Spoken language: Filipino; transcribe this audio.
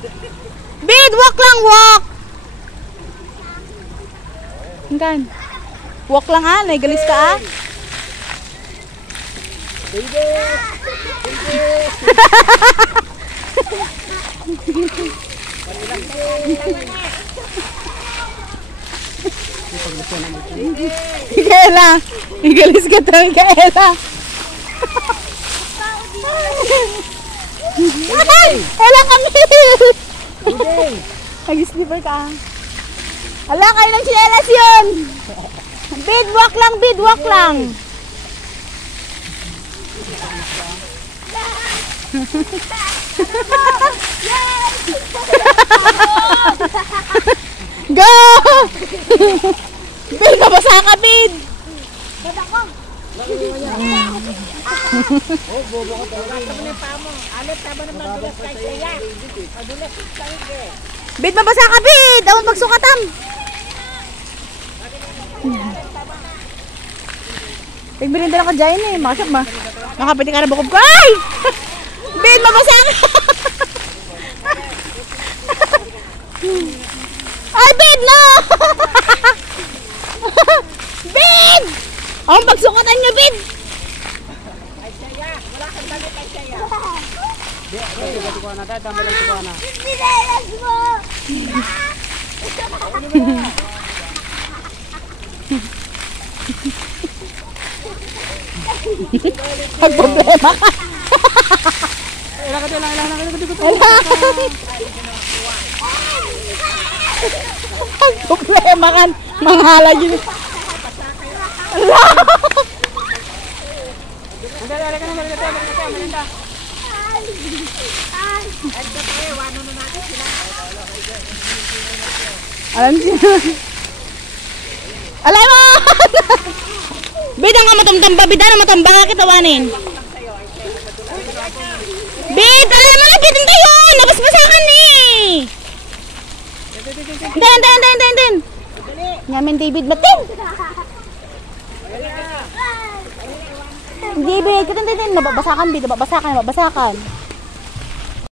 Bid, walk lang, walk. Hanggan. Walk lang ah, naigalis ka ah. Baby! Mikaela, naigalis ka to, Mikaela. Ela kami. Nag-slipper ka. Ala, kayo ng chinelas yun. Bid, walk lang, bid, walk lang. Go! Bid, mabasa ka, bid. Oh, bobo ko talaga. Bid, mabasa ka, bid. Awang pagsukatan. Nagbirinda lang ka dyan eh. Makapiti ka na bukob ko. Ay! Bid, mabasa ka. Ay, bid, no! Bid! Awang pagsukatan niyo, bid. Ay, saya. Wala kang damit, ay saya. Di ko na tayo. Tama lang ko na. Sinelas mo! Pag-problema ka. Ilang ka Pag-problema ka. Manghala yun. Alam siya. Alay mo! Bid, ang matamtamba. Bid, ano matamba ka kitawanin? Bid, alam mo na, bid, ang tayo. Nabasbasakan eh. Hintayin. Ngamin, David, batin. Hindi, bid, katin. Nababasakan, bid, nababasakan.